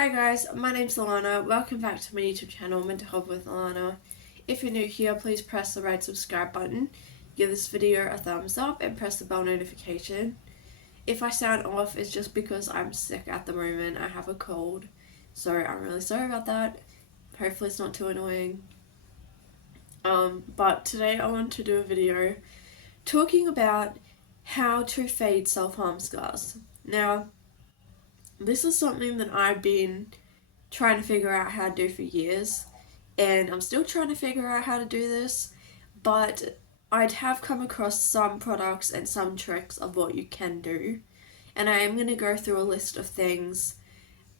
Hi guys, my name's Alana. Welcome back to my YouTube channel, Mental Health with Alana. If you're new here, please press the red subscribe button, give this video a thumbs up, and press the bell notification. If I sound off, it's just because I'm sick at the moment. I have a cold, so I'm really sorry about that. Hopefully it's not too annoying. But today I want to do a video talking about how to fade self-harm scars. Now, this is something that I've been trying to figure out how to do for years, and I'm still trying to figure out how to do this, but I'd have come across some products and some tricks of what you can do, and I am going to go through a list of things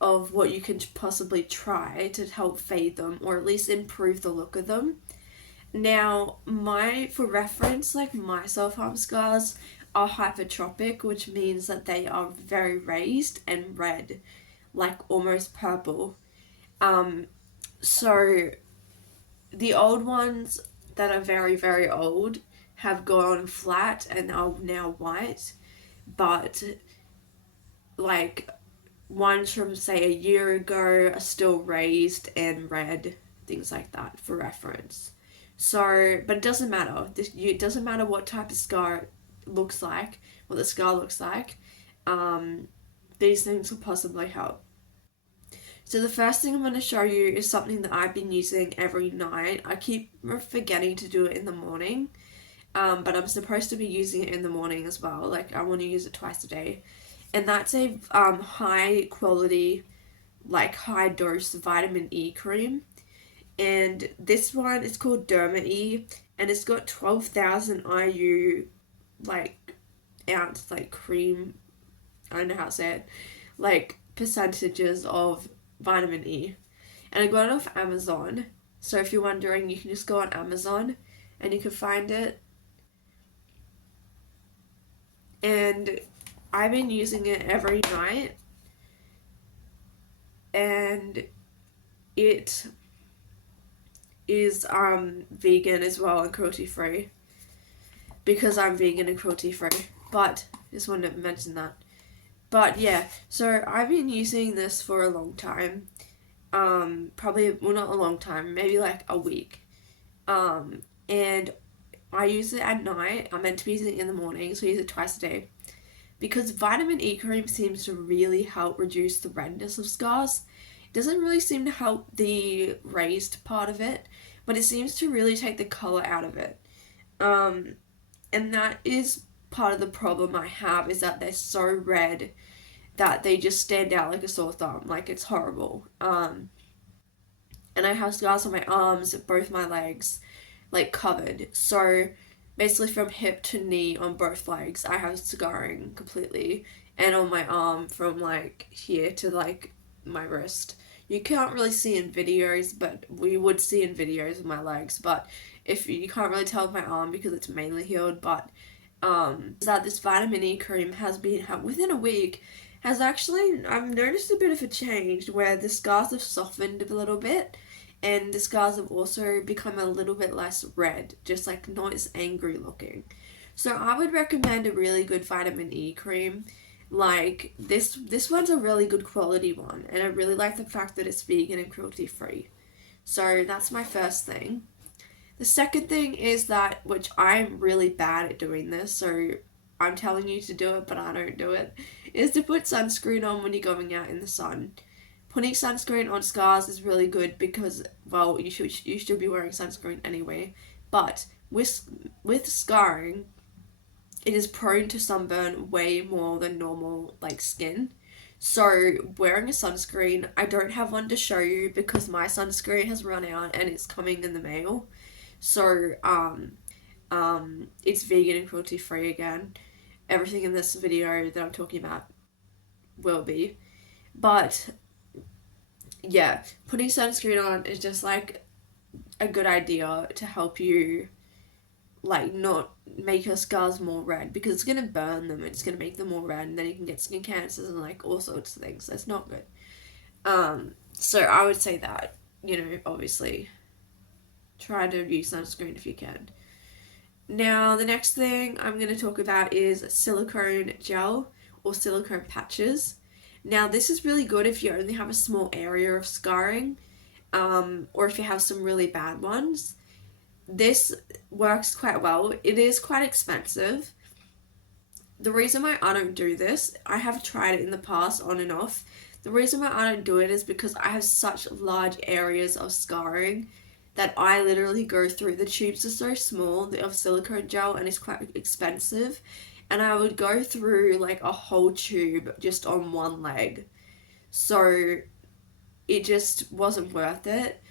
of what you can possibly try to help fade them, or at least improve the look of them. Now, for reference, my self-harm scars are hypertropic, which means that they are very raised and red, like almost purple. So the old ones that are very, very old have gone flat and are now white, but ones from say a year ago are still raised and red, things like that for reference. So, but it doesn't matter. It doesn't matter what type of scar it looks like, what the scar looks like. These things will possibly help. So the first thing I'm going to show you is something that I've been using every night. I keep forgetting to do it in the morning, but I'm supposed to be using it in the morning as well. I want to use it twice a day. And that's a high quality, high dose vitamin E cream. And this one is called Derma E, and it's got 12,000 IU, ounce, cream, I don't know how to say it, percentages of vitamin E. And I got it off Amazon, so if you're wondering, you can just go on Amazon and you can find it. And I've been using it every night, and it is vegan as well and cruelty free, because I'm vegan and cruelty free, but just wanted to mention that. But yeah, so I've been using this for a long time, probably, well, not a long time, maybe a week, and I use it at night. I'm meant to be using it in the morning, so I use it twice a day, because vitamin E cream seems to really help reduce the redness of scars. It doesn't really seem to help the raised part of it, but it seems to really take the color out of it, and that is part of the problem I have, is that they're so red that they just stand out like a sore thumb. It's horrible. And I have scars on my arms, both my legs, covered. So basically from hip to knee on both legs, I have scarring completely. And on my arm from here to my wrist. You can't really see in videos, but we would see in videos of my legs. But if you can't really tell with my arm because it's mainly healed, but that this vitamin E cream has been, within a week, has actually, I've noticed a bit of a change where the scars have softened a little bit, and the scars have also become a little bit less red, just not as angry looking. So I would recommend a really good vitamin E cream. This one's a really good quality one, and I really like the fact that it's vegan and cruelty free. So that's my first thing. The second thing is that, which I'm really bad at doing this, so I'm telling you to do it, but I don't do it, is to put sunscreen on when you're going out in the sun. Putting sunscreen on scars is really good because, well, you should be wearing sunscreen anyway, but with scarring, it is prone to sunburn way more than normal, skin. So wearing a sunscreen, I don't have one to show you because my sunscreen has run out and it's coming in the mail. So, it's vegan and cruelty free again. Everything in this video that I'm talking about will be. But, yeah, putting sunscreen on is just, a good idea to help you, not make your scars more red, because it's going to burn them, it's going to make them more red, and then you can get skin cancers and, all sorts of things. That's not good. So I would say that, obviously, try to use sunscreen if you can. Now, the next thing I'm going to talk about is silicone gel or silicone patches. Now, this is really good if you only have a small area of scarring, or if you have some really bad ones. This works quite well. It is quite expensive. The reason why I don't do this, I have tried it in the past on and off. The reason why I don't do it is because I have such large areas of scarring that I literally go through. The tubes are so small of silicone gel and it's quite expensive. And I would go through like a whole tube just on one leg. So it just wasn't worth it.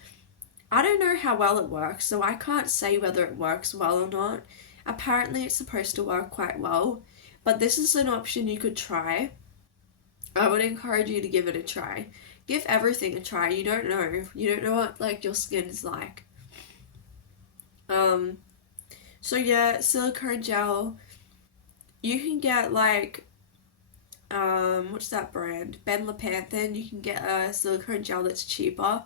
I don't know how well it works, so I can't say whether it works well or not. Apparently, it's supposed to work quite well, but this is an option you could try. I would encourage you to give it a try. Give everything a try. You don't know. You don't know what like your skin is like. Um, so yeah, silicone gel. You can get like what's that brand? Ben Lepanthen. You can get a silicone gel that's cheaper,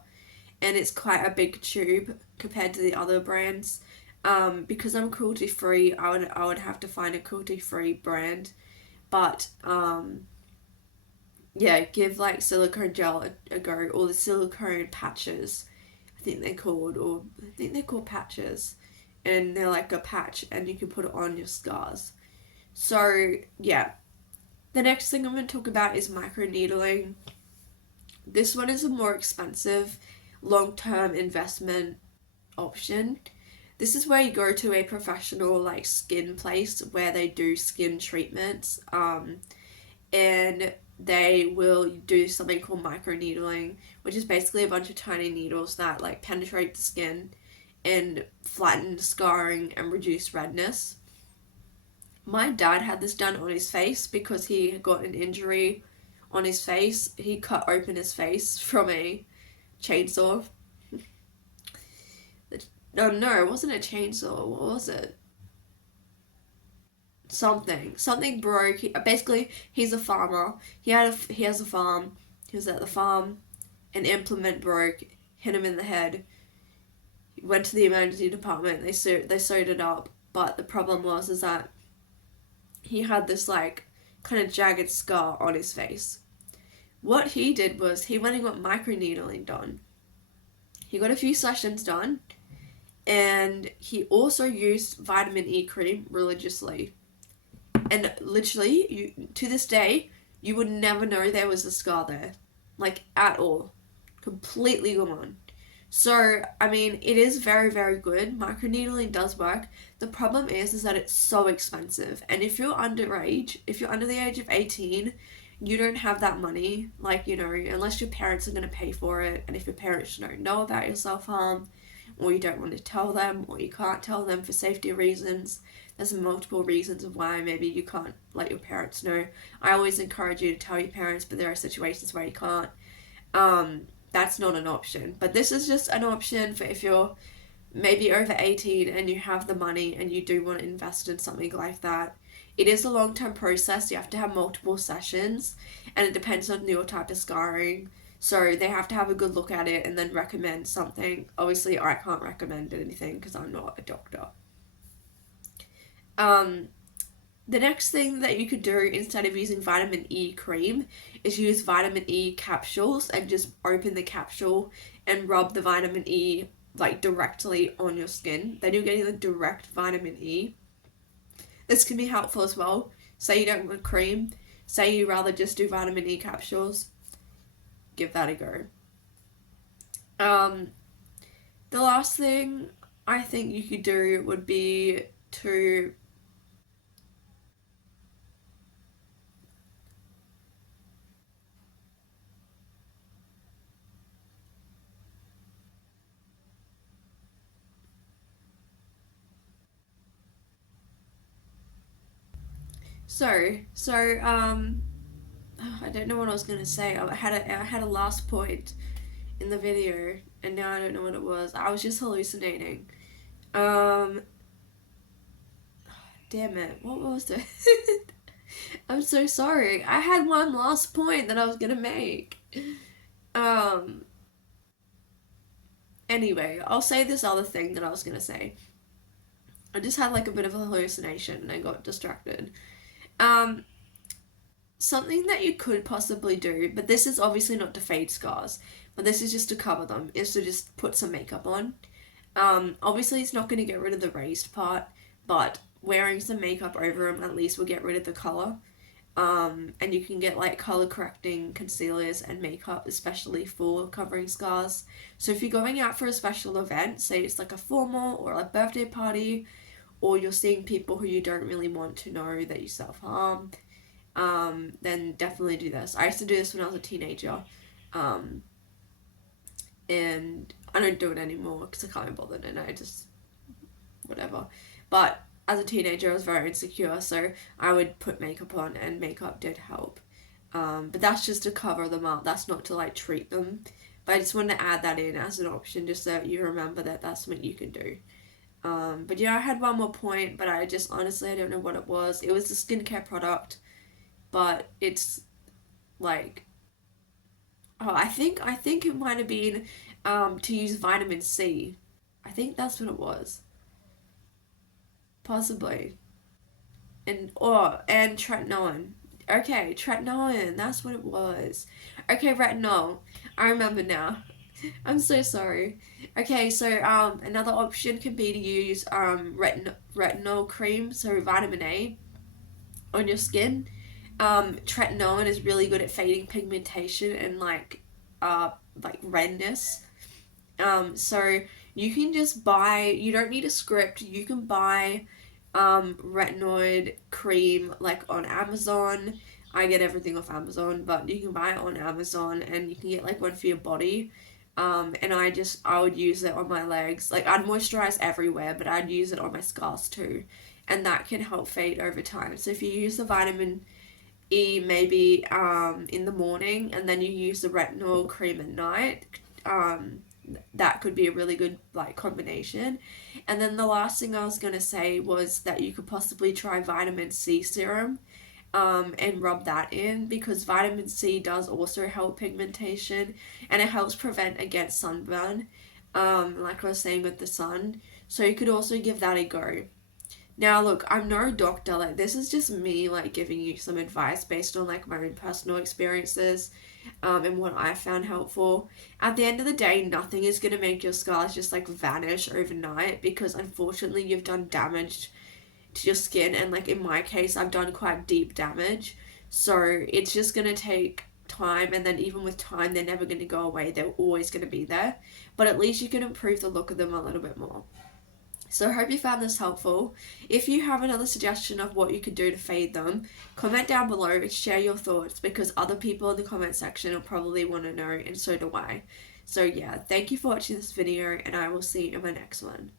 and it's quite a big tube compared to the other brands. Because I'm cruelty free, I would have to find a cruelty free brand, but yeah, give like silicone gel a go, or the silicone patches, I think they're called patches, and they're like a patch, and you can put it on your scars. So yeah, the next thing I'm going to talk about is microneedling. This one is a more expensive long-term investment option. This is where you go to a professional like skin place where they do skin treatments, and they will do something called microneedling, which is basically a bunch of tiny needles that like penetrate the skin and flatten scarring and reduce redness. My dad had this done on his face because he got an injury on his face. He cut open his face from a chainsaw. No, no, it wasn't a chainsaw. What was it? Something broke. Basically, he's a farmer. He has a farm. He was at the farm. An implement broke, hit him in the head. He went to the emergency department. They sewed it up. But the problem was is that he had this like kind of jagged scar on his face. What he did was he went and got microneedling done. He got a few sessions done, and he also used vitamin E cream religiously. And literally, to this day, you would never know there was a scar there, like at all, completely gone. So I mean, it is very very good. Microneedling does work. The problem is that it's so expensive, and if you're under the age of 18, you don't have that money. Like unless your parents are gonna pay for it, and if your parents don't know about your self harm, or you don't want to tell them, or you can't tell them for safety reasons. There's multiple reasons of why maybe you can't let your parents know. I always encourage you to tell your parents, but there are situations where you can't. That's not an option. But this is just an option for if you're maybe over 18 and you have the money and you do want to invest in something like that. It is a long-term process. You have to have multiple sessions, and it depends on your type of scarring. So they have to have a good look at it and then recommend something. Obviously, I can't recommend anything because I'm not a doctor. Um, the next thing that you could do instead of using vitamin E cream is use vitamin E capsules and just open the capsule and rub the vitamin E like directly on your skin. Then you're getting the direct vitamin E. This can be helpful as well. Say you don't want cream. Say you rather just do vitamin E capsules. Give that a go. The last thing I think you could do would be to I don't know what I was gonna say. I had a last point in the video, and now I don't know what it was. I was just hallucinating. Um, Damn it, what was it? I'm so sorry. I had one last point that I was gonna make. Um, anyway, I'll say this other thing that I was gonna say. I just had like a bit of a hallucination and I got distracted. Um, something that you could possibly do, but this is obviously not to fade scars, but this is just to cover them, is to just put some makeup on. Obviously it's not going to get rid of the raised part, but wearing some makeup over them at least will get rid of the colour. And you can get like color correcting concealers and makeup, especially for covering scars. So if you're going out for a special event, say it's like a formal or a birthday party, or you're seeing people who you don't really want to know that you self-harm, then definitely do this. I used to do this when I was a teenager, and I don't do it anymore because I can't be bothered and I just whatever. But as a teenager, I was very insecure, so I would put makeup on, and makeup did help. But that's just to cover them up. That's not to like treat them. But I just wanted to add that in as an option, just so that you remember that that's what you can do. But yeah, I had one more point, but I just honestly I don't know what it was. It was a skincare product, but it's like, oh, I think it might have been to use vitamin C. I think that's what it was. Possibly. And tretinoin. Okay, tretinoin, that's what it was. Okay, retinol. I remember now. I'm so sorry. Okay, so another option can be to use retinol cream, so vitamin A, on your skin. Tretinoin is really good at fading pigmentation and like redness. So you can just buy. You don't need a script. You can buy retinoid cream like on Amazon. I get everything off Amazon, but you can buy it on Amazon, and you can get like one for your body. And I would use it on my legs. Like I'd moisturize everywhere, but I'd use it on my scars too, and that can help fade over time. So if you use the vitamin E maybe in the morning, and then you use the retinol cream at night, that could be a really good like combination. And then the last thing I was going to say was that you could possibly try vitamin C serum, and rub that in, because vitamin C does also help pigmentation, and it helps prevent against sunburn, like I was saying with the sun. So you could also give that a go. Now look, I'm no doctor, like this is just me like giving you some advice based on like my own personal experiences, and what I found helpful. At the end of the day, nothing is going to make your scars just like vanish overnight, because unfortunately you've done damage to your skin, and like in my case I've done quite deep damage, so it's just going to take time, and then even with time they're never going to go away, they're always going to be there, but at least you can improve the look of them a little bit more. So I hope you found this helpful. If you have another suggestion of what you could do to fade them, comment down below and share your thoughts, because other people in the comment section will probably want to know, and so do I. So yeah, thank you for watching this video, and I will see you in my next one.